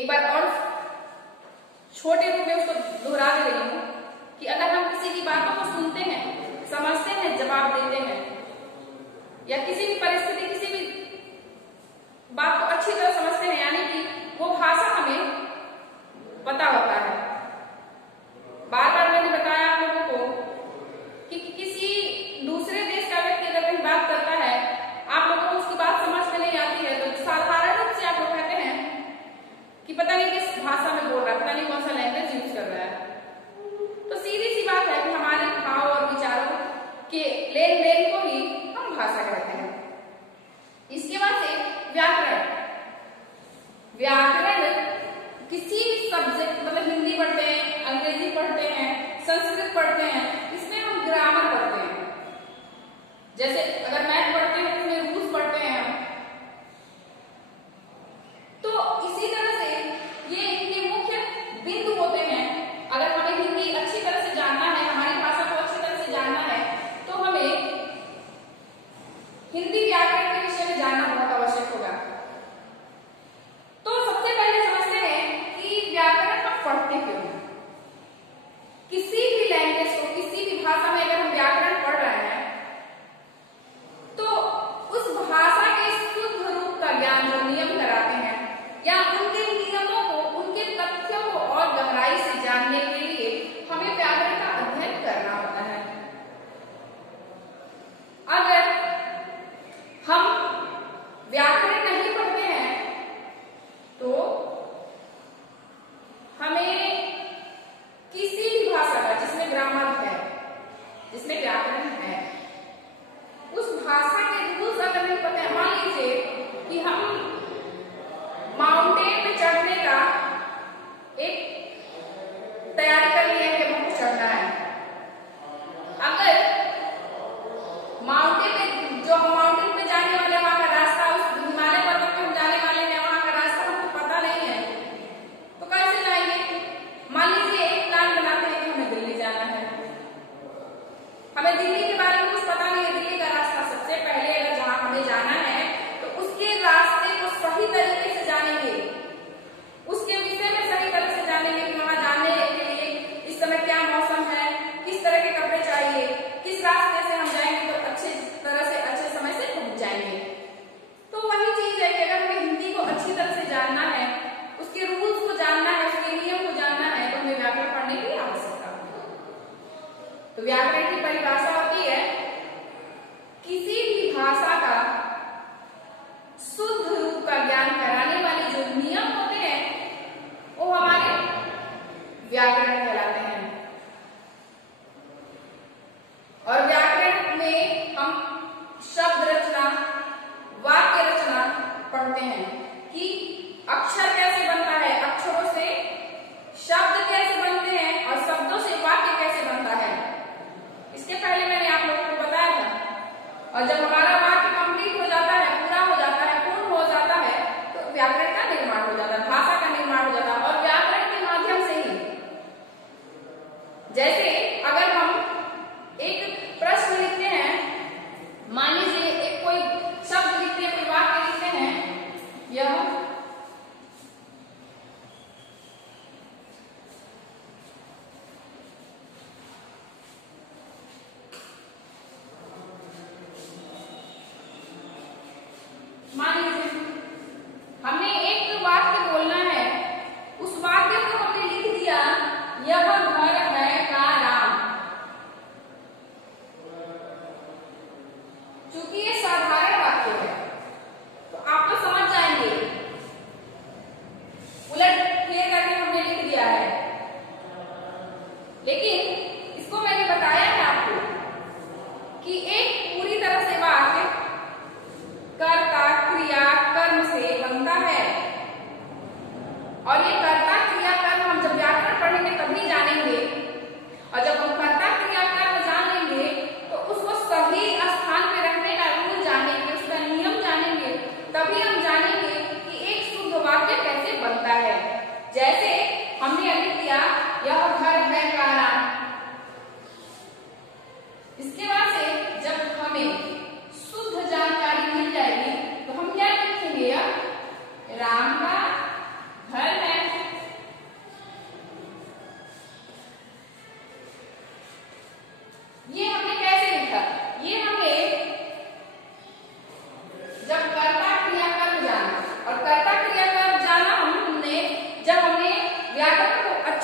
एक बार और छोटे रूप में उसको दोहरा दे रही हूँ कि अगर हम किसी की बातों को सुनते हैं, समझते हैं, जवाब देते हैं, या किसी भी परिस्थिति, किसी भी बात को अच्छी तरह समझते हैं, यानी कि वो भाषा हमें पता होता है। बार बार मैंने बताया आप लोगों को कि किसी दूसरे देश का व्यक्ति अगर कहीं बात करता है, आप लोगों को उसकी बात समझ में नहीं आती है, तो साधारण रूप से आप लोग कहते हैं कि पता नहीं किस भाषा में बोल रहा है, पता नहीं कौन सा लैंग्वेज यूज कर रहा है। तो सीधी सी बात है कि हमारे भाव और विचारों के लेन देन को ही हम भाषा कहते हैं। इसके बाद से व्याकरण। व्याकरण किसी भी सब्जेक्ट, मतलब हिंदी पढ़ते हैं, अंग्रेजी पढ़ते हैं, संस्कृत पढ़ते हैं, इसमें हम ग्रामर पढ़ते हैं। जैसे अगर मैथ पढ़ते हैं तो उसमें रूल्स पढ़ते हैं हम। तो इसी तरह से ये इनके मुख्य बिंदु होते हैं। अगर हमें हिंदी अच्छी तरह से जानना है, हमारी भाषा को अच्छी तरह से जानना है, तो हमें हिंदी व्याकरण के विषय में जानना बहुत आवश्यक होगा। तो सबसे पहले समझते हैं कि व्याकरण हम पढ़ते क्यों हैं। किसी भी लैंग्वेज को, किसी भी भाषा में अगर हम व्याकरण पढ़ रहे हैं तो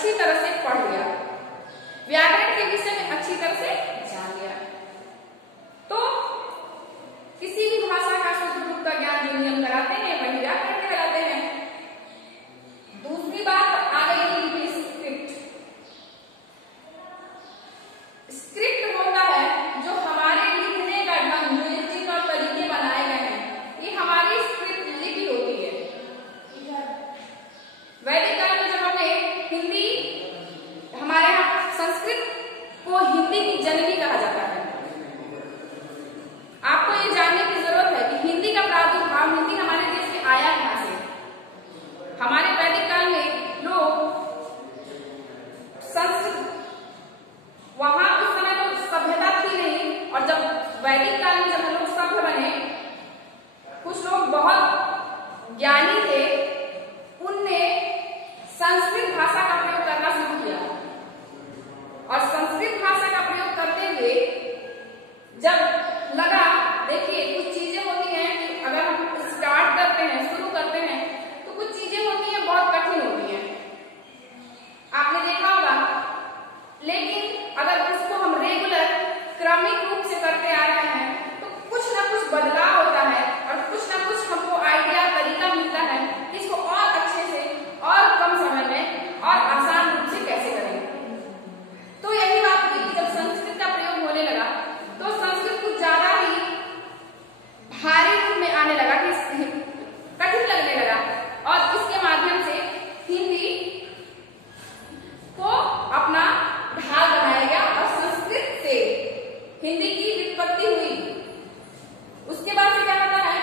अच्छी तरह से पढ़ लिया, व्याकरण के विषय में अच्छी तरह से जान लिया, तो किसी भी भाषा का शुद्ध रूप का ज्ञान जो नियम कराते हैं वही व्याकरण कहलाते हैं। दूसरी बात आ गई लिपि स्क्रिप्ट। स्क्रिप्ट होता है जो हमारे लिखने का ढंग, जो लिखने का तरीके बनाए गए हैं, ये हमारी स्क्रिप्ट लिपि होती है। वैदिक काल में जब हमने हिंदी, हमारे यहाँ संस्कृत को हिंदी की जननी कहा जाता है। आपको ये जानने की जरूरत है कि हिंदी का प्रादुर्भाव, हिंदी हमारे देश में आया कहां से। हमारे वैदिक काल में लोग संस्कृत, वहां उस समय तो सभ्यता थी नहीं, और जब वैदिक काल में जब हम लोग सभ्य बने, कुछ लोग बहुत ज्ञानी थे, उनने संस्कृत भाषा का प्रयोग करना शुरू किया, और संस्कृत भाषा का प्रयोग करते हुए जब लगा, देखिए कुछ चीजें होती हैं कि अगर हम स्टार्ट करते हैं, शुरू करते हैं, तो कुछ चीजें होती हैं बहुत कठिन होती हैं, आपने देखा होगा। लेकिन अगर उसको हम रेगुलर क्रमिक रूप से करते आ रहे हैं तो कुछ ना कुछ बदलाव होता है, और कुछ ना कुछ हमको आइडिया, तरीका मिलता है कि इसको और अच्छे से और कम समय में और आसान रूप से कैसे करें। तो यही बात हुई कि जब संस्कृत का प्रयोग होने लगा तो संस्कृत कुछ ज्यादा ही भारी रूप में आने लगा, कि कठिन लगने लगा, और इसके माध्यम से हिंदी को अपना ढाल बनाया गया, और संस्कृत से हिंदी की व्युत्पत्ति हुई। उसके बाद से क्या होता है,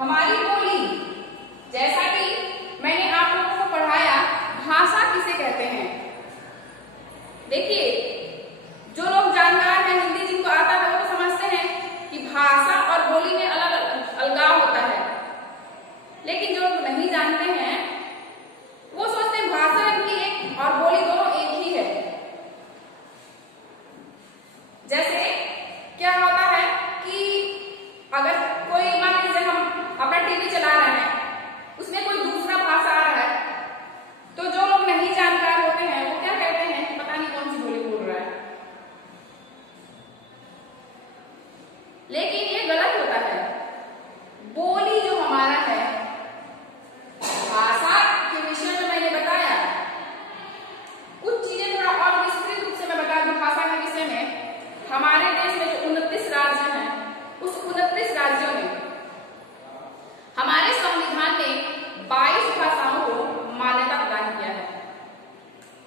हमारी बोली, जैसा कि मैंने आप लोगों को पढ़ाया, भाषा किसे कहते हैं। देखिए, जो लोग जानकार हैं, हिंदी जिनको आता है, वो समझते हैं कि भाषा और बोली में अलग अलगाव होता है, लेकिन जो लोग नहीं जानते हैं वो सोचते हैं भाषा इनकी एक और बोली दोनों एक ही है। जैसे क्या होता है कि अगर कोई, मान लीजिए हम अपना टीवी चला रहे हैं, उसमें कोई दूसरा भाषा आ रहा है, तो जो लोग नहीं जानकार होते हैं वो क्या कहते हैं कि पता नहीं कौन सी बोली बोल रहा है। लेकिन ये गलत होता है। बोली जो हमारा है, भाषा के विषय में मैंने बताया, कुछ चीजें थोड़ा और विस्तृत रूप से मैं बता दूं। भाषा के विषय में हमारे देश में जो 29 राज्य हैं, उस 29 राज्यों में हमारे संविधान ने 22 भाषाओं को मान्यता प्रदान किया है,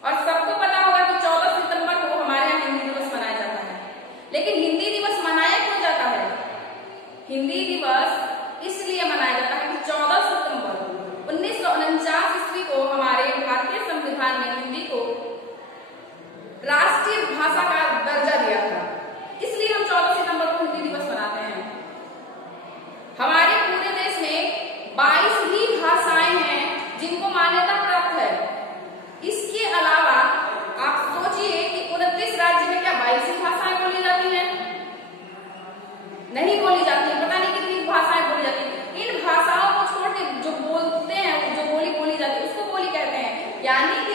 और सबको पता होगा कि 14 सितंबर को हमारे यहाँ हिंदी दिवस मनाया जाता है। लेकिन हिंदी दिवस मनाया क्यों जाता है? हिंदी दिवस इसलिए मनाया जाता है कि 14 सितंबर 1949 ईस्वी को हमारे भारतीय संविधान में हिंदी को राष्ट्रीय भाषा का दर्जा दिया था, इसलिए हम 14 सितंबर को हिंदी दिवस मनाते हैं। हमारे पूरे देश में 22 ही भाषाएं हैं जिनको मान्यता प्राप्त है। इसके अलावा आप सोचिए कि 29 राज्य में क्या 22 ही भाषाएं बोली जाती हैं? नहीं बोली जाती है, पता नहीं कितनी भाषाएं बोली जाती है। इन भाषाओं को छोड़ के जो बोलते हैं, जो बोली बोली जाती है, उसको बोली कहते हैं। यानी कि